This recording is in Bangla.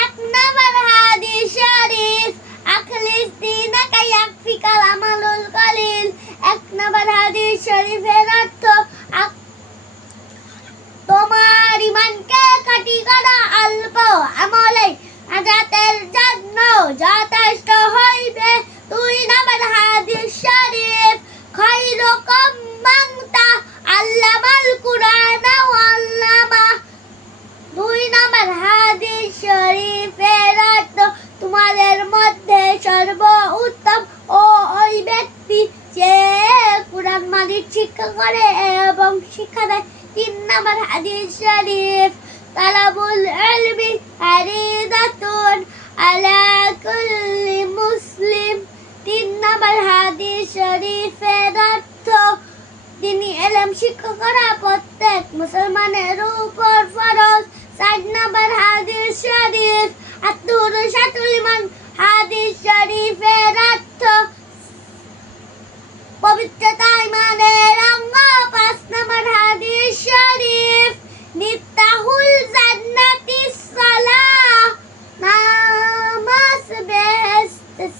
এক নাম্বার হাদিস শরীফ আখলিস দীনাকা ইয়াকফিকাল আমালুল কলিল। এক নাম্বার হাদিস শরীফের অর্থ তোমার ঈমানকে খাঁটি করা অল্প আমলে নাজাতের জন্য যথেষ্ট হইবে। দুই নাম্বার হাদিস শরীফ খায়রুকুম মান তাআল্লামাল কুরআন ওয়া আল্লামা। দুই নাম্বার হাদিস শরীফের অর্থ তোমাদের মধ্যে সর্বোত্তম ওই ব্যক্তি যে কুরআন মাজিদ শিক্ষা করে এবং শিক্ষা দেয়। তিন নাম্বার হাদিস শরীফ তালাবুল ইলমি ফারিদাতুন আলা কুল্লি মুসলিম। তিন নাম্বার হাদিস শরীফের অর্থ দিনী ইলম শিক্ষা করা প্রত্যেক মুসলমানের উপর ফরজ। চার নাম্বার হাদিস শরীফ আত-তুরশাতুল ঈমান। হাদিস শরীফের অর্থ পবিত্রতা ঈমানের অঙ্গ। পাঁচ নাম্বার হাদিস শরীফ মিফতাহুল জান্নাতিস সালাহ, নামাজ বেহেশতের